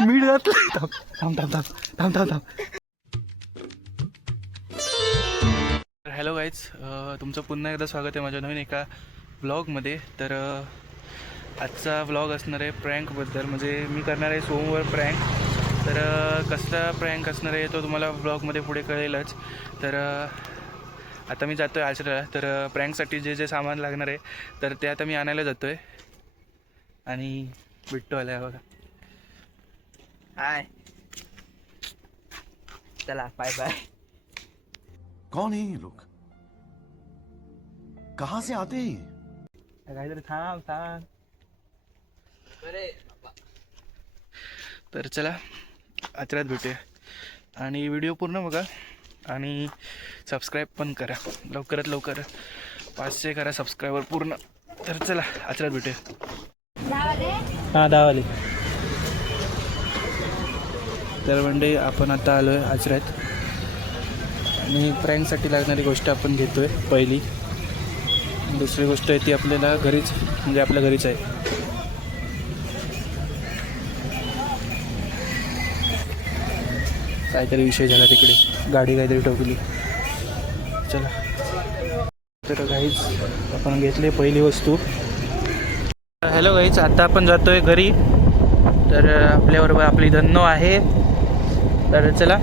मीठ घातलं. थांब थांब थांब थांब थांब थांब. हॅलो गाईज, तुमचं पुन्हा एकदा स्वागत आहे माझ्या नवीन एका व्लॉगमध्ये. तर आजचा व्लॉग असणार आहे प्रँकबद्दल. म्हणजे मी करणार आहे सोमवर प्रँक. तर कसला प्रँक असणार आहे तो तुम्हाला व्लॉगमध्ये पुढे कळेलच. तर आता मी जातो आहे आचऱ्याला. तर प्रँकसाठी जे जे सामान लागणार आहे तर ते आता मी आणायला जातो आहे. आणि बिट्टू आला आहे बघा. हाय, चला बाय बाय. कौन है ये लोग, कहाँ से आते हैं? काहीतरी थांब थांब. तर चला आचऱ्यात भेटूया. आणि व्हिडिओ पूर्ण बघा आणि सबस्क्राईब पण करा. लवकरात लवकर 500 करा सबस्क्रायबर पूर्ण. तर चला आचऱ्यात भेटूया. हां 10 वाले. तर म्हणजे आपण आता आलो आहे आचऱ्यात. आणि प्रँकसाठी लागणारी गोष्ट आपण घेतो आहे पहिली. दुसरी गोष्ट आहे ती आपल्याला घरीच, म्हणजे आपल्या घरीच आहे. काहीतरी विषय झाला तिकडे, गाडी काहीतरी ठोकली. चला तर गाईच आपण घेतली पहिली वस्तू. हॅलो गाईच, आता आपण जातो आहे घरी. तर आपल्याबरोबर आपली धन्नो आहे. तर चला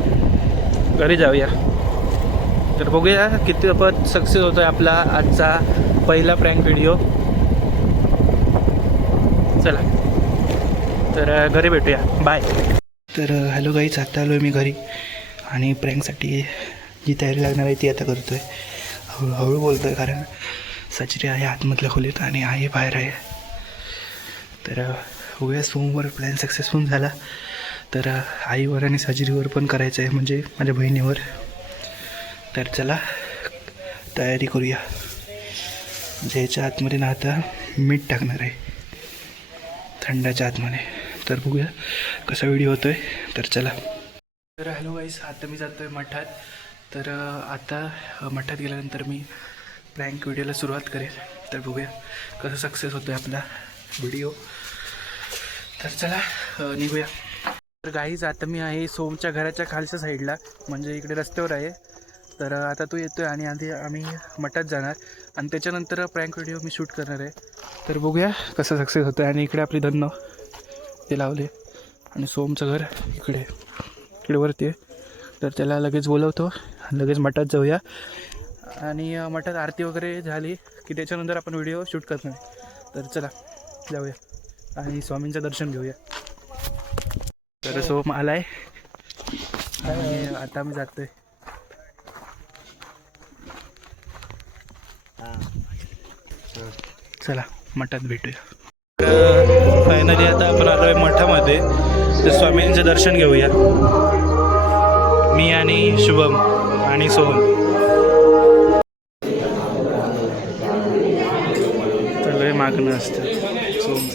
घरी जाऊया. तर बघूया किती पत सक्सेस होतो आहे आपला आजचा पहिला प्रँक व्हिडिओ. चला तर घरी भेटूया, बाय. तर हॅलो गाईच, आता आलो आहे मी घरी. आणि प्रँकसाठी जी तयारी लागणार आहे ती आता करतो आहे. हळूहळू बोलतो आहे कारण सचरी आहे आतमधल्या खोलीत आणि आई बाहेर आहे. तर बघूया सोमवार प्लॅन सक्सेसफुल झाला तर आईवर आणि सजरीवर पण करायचं आहे, म्हणजे माझ्या बहिणीवर. तर चला तयारी करूया. ज्याच्या आतमध्ये ना आता मीठ टाकणार आहे थंडाच्या आतमध्ये. तर बघूया कसा व्हिडिओ होतो आहे. तर चला. तर हॅलो गाईस, आता मी जातो आहे मठात. तर आता मठात गेल्यानंतर मी प्रँक व्हिडिओला सुरुवात करेल. तर बघूया कसं सक्सेस होतो आहे आपला व्हिडिओ. तर चला निघूया. तर गाईज आता मी आहे सोमच्या घराच्या खालच्या साईडला, म्हणजे इकडे रस्त्यावर आहे. तर आता तो येतो आहे आणि आधी आम्ही मठात जाणार आणि त्याच्यानंतर प्रँक व्हिडिओ मी शूट करणार आहे. तर बघूया कसं सक्सेस होतं आहे. आणि इकडे आपली धन्नो ते लावले आणि सोमचं घर इकडे वरती आहे. तर त्याला लगेच बोलवतो, लगेच मठात जाऊया. आणि मठात आरती वगैरे झाली की त्याच्यानंतर आपण व्हिडिओ शूट करणार. तर चला जाऊया आणि स्वामींचं दर्शन घेऊया. तर सोम आलाय आणि आता मी जातोय. चला मठात भेटूया. फायनली आता आपण आलोय मठामध्ये. तर स्वामींचं दर्शन घेऊया. मी आणि शुभम आणि सोहम चालू मागणं असतं सोहम.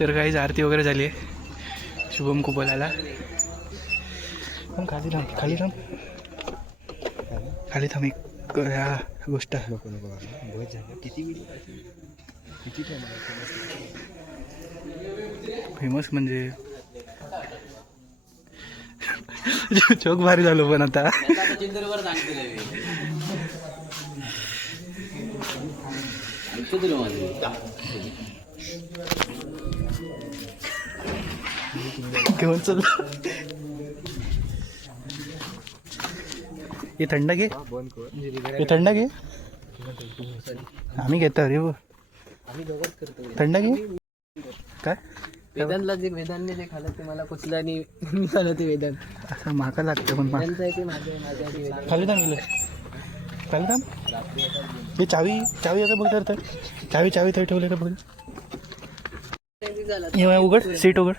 तर काही आरती वगैरे झाली आहे. शुभम को बोलायला खाली थांब एक ह्या गोष्ट फेमस म्हणजे चोक भारी झालो. पण आता घेऊन चल. हे थंड घे, हे थंड घे. आम्ही घेतो रे. थंड घे काय वेदांतला जे वेदांनी जे खाल्लं ते मला कुचलं आणि मी खाल्लं ते वेदांत. असं माका लागतं पण वेदांत आहे ते माझ्या वेदांत. खाली थांब गेलं खाली थांब हे चावी आता बघ तर चावी तर ठेवले का बघ हे उघड सीट उघड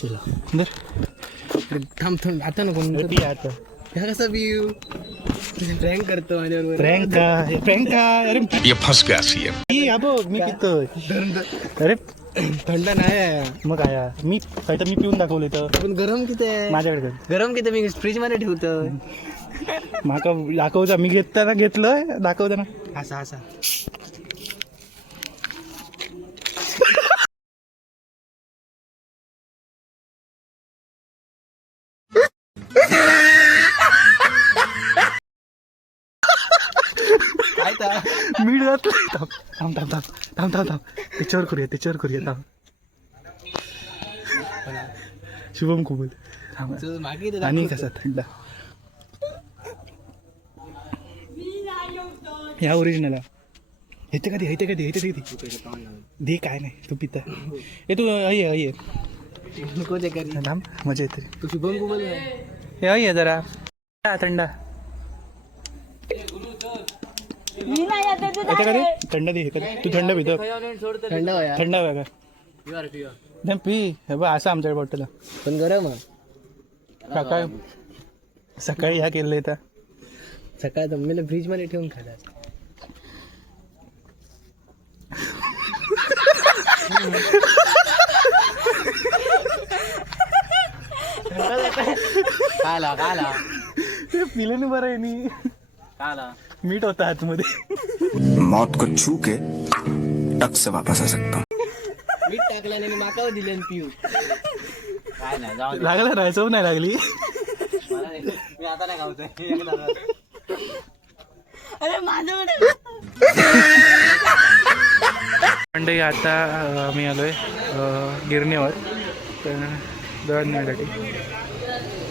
चला दर थांब आता नको पी आता ह्या कसा पिऊ प्रँक करतो माझ्याबरोबर. प्रँक का अरे ये फंस गया सीएम पी बघ मी पितोय अरे थंड नाही आहे. मग काय मी काय तर मी पिऊन दाखवले तर पण गरम किती आहे माझ्याकडे गरम किती मी फ्रीज मध्ये ठेवतो. माका दाखवता मी घेतलं दाखवताना असा काय तर मीठ घातलं थांब त्याच्यावर करूया थांब शुभम कुबल थांब मागे आणि कसा थंड ह्या ओरिजिनल येते कधी दे काय नाही तू पिता हे तू ये नको ते करी. थांब मजा येते तू शुभम कुबल हे आहे जरा थंड येते कधी थंड दे तू थंड पितो थंड होया थंड हवा का नाही पी हे बघ असं आमच्या बॉटल पण गरम आहे. सकाळी ह्या केलं तर सकाळी मी फ्रीज मध्ये ठेवून खायला. काला ते पिलं नाही बरं आहे नी काला मीठ होता आतमध्ये मौत को छू के टक से वापस आ सकता हूँ. मीठ टाकल्याने आणि माकावर दिले आणि पिऊ काय नाही जाऊ दे. लागलं नाही चव नाही लागली मला नाही. मी आता नाही खावतोय. मंडई आता आम्ही आलोय गिरणीवर तर दळण नेण्यासाठी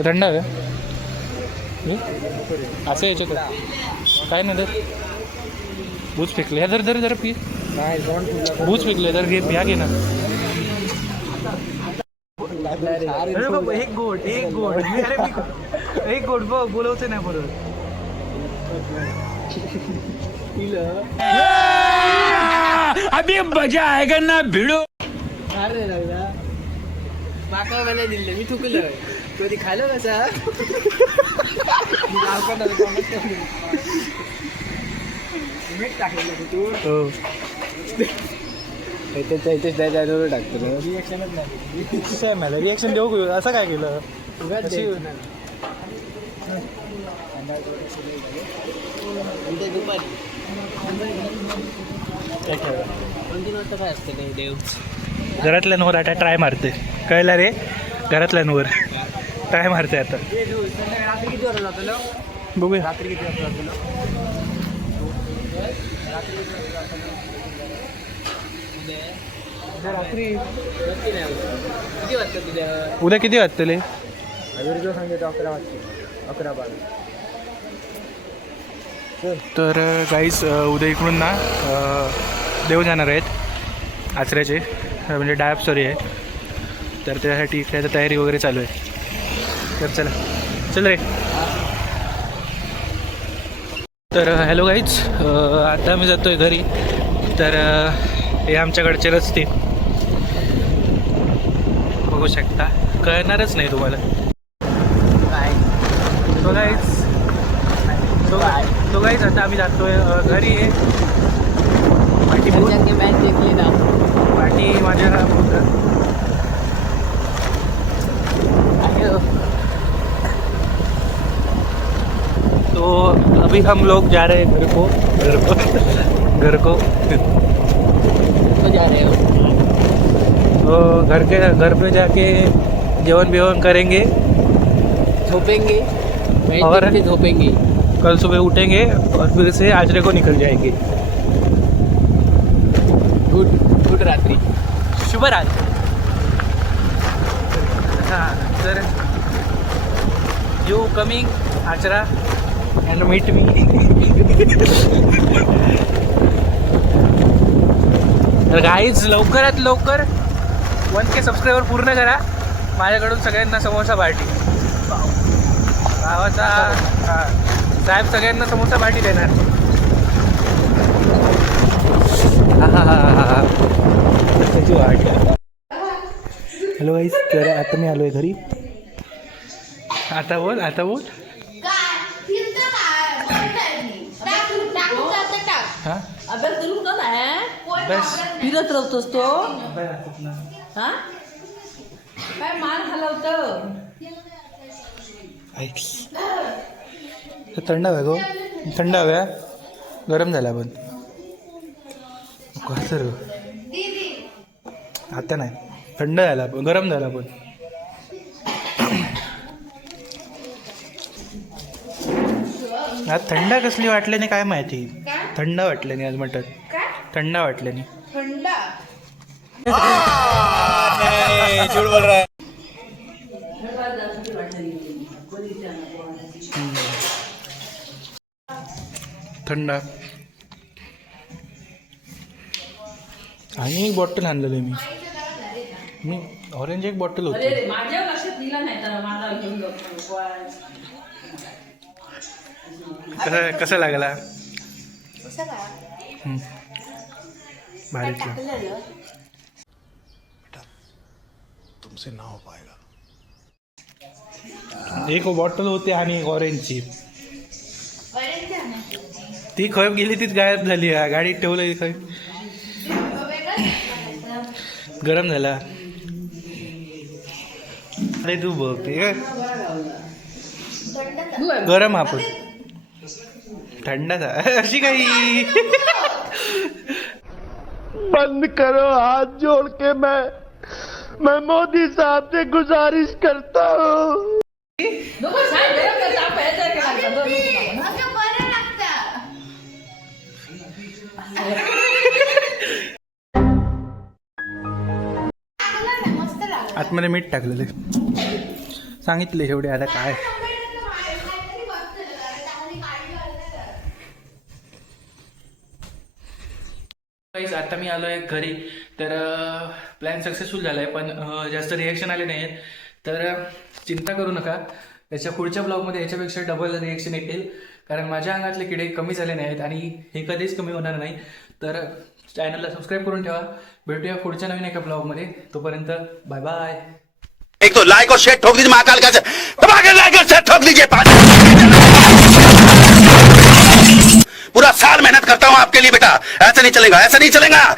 थंड आहे असं यायचं का काय नाही तर बूज फेकले जर जरा पी बूज फेकले तर घे घे ना अरे बाबा एक गोट बघ बोलवते नाही बरोबर अभी मजा आएगा ना भिड़ो. अरे लागला माका मला दिलं मी थुकलं कधी खाल्लं कसा मीठ टाकलं तू हो इथेच त्याच्यावर टाकतो ना रिएक्शनच नाही मला रिॲक्शन देऊ असं काय केलं दुपारी काय असतं ते देव घरातल्यांवर आता ट्राय मारते कळलं रे घरातल्यांवर ट्राय मारते आता रात्री किती वाजता जातो बघूया रात्री किती वाजता जातो रात्री किती वाजता तुझ्या उद्या किती वाजतले अजून सांगितलं 11 वाजता 11-12 तर गाईज उद्या इकडून ना देव जाणार आहेत आचऱ्याचे म्हणजे डायप सॉरी आहे तर त्यासाठी इकडे आता तयारी वगैरे चालू आहे तर चल रे तर हॅलो गाईज आता मी जातो आहे घरी तर हे आमच्याकडचे रस्ते बघू शकता कळणारच नाही तुम्हाला तो गाईज तो गाईज आता आम्ही जातोय घरी आहे पाठी मॅच जिंकली ना पाठी माझ्या तो अभी हम लोग जा रहे हैं घर को तो जा रहे हो तो घर पे जाके जेवन बेवन करेंगे झोपेंगे और झोपेंगे कल सुबह उठेंगे और फिर से आजरे को निकल जाएंगे गुड रात्री शुभ रात्री हां तर you coming Achara and meet me तर गाईज लवकरात लवकर 1K सबस्क्रायबर पूर्ण करा. माझ्याकडून सगळ्यांना समोसा पार्टी. गावाचा साहेब सगळ्यांना समोसा पार्टी देणार. हॅलो गाईज, तर आता मी आलो आहे घरी. आता बोल. हां अभ्यास करून का नाही बस फिरत राहतोस तो हा काय मान हलवतं. ऐक थंड हव्या गो, थंड हव्या. गरम झाला पण सर आता नाही. थंड झाला पण गरम झाला पण. आज थंड कसली वाटल्याने काय माहिती. थंड वाटल्याने आज मटण. थंड वाटल्याने. थंड. आणि एक बॉटल आणलेलं मी ऑरेंज एक बॉटल होती. माझ्या लक्षात दिला नाही तर माझा घेऊन कसं लागला भारीतला. तुमसे ना हो पाएगा. एक बॉटल होती आणि एक ऑरेंजची. ती खैप गेली, तीच गायब झाली. गाडीत ठेवलं खैप. गरम झाला. अरे तू बघ गरम आपण थंडाचा अशी काही. बंद करो, हाथ जोड़ के मैं मोदी साहब से गुजारिश करता हूँ. नको साहेब गरम करता आपण याचं काय लागतं. आतमध्ये मीठ टाकलेले सांगितले शेवटी. आता काय आता मी आलो आहे घरी. तर प्लॅन सक्सेसफुल झाला आहे, पण जास्त रिॲक्शन आले नाही आहेत. तर चिंता करू नका, याच्या पुढच्या ब्लॉगमध्ये याच्यापेक्षा डबल रिॲक्शन येतील. कारण माझ्या अंगातले किडे कमी झाले नाहीत आणि हे कधीच कमी होणार नाही. तर चॅनलला सबस्क्राईब करून ठेवा. भेटूया पुढच्या नवीन एका ब्लॉगमध्ये. तोपर्यंत बाय बाय. एक तो लाइक और शेयर ठोक दीजिए, महाकाल का दबा के लाइक और शेयर ठोक दीजिए. पूरा साल मेहनत करता हूँ आपके लिए बेटा. ऐसा नहीं चलेगा.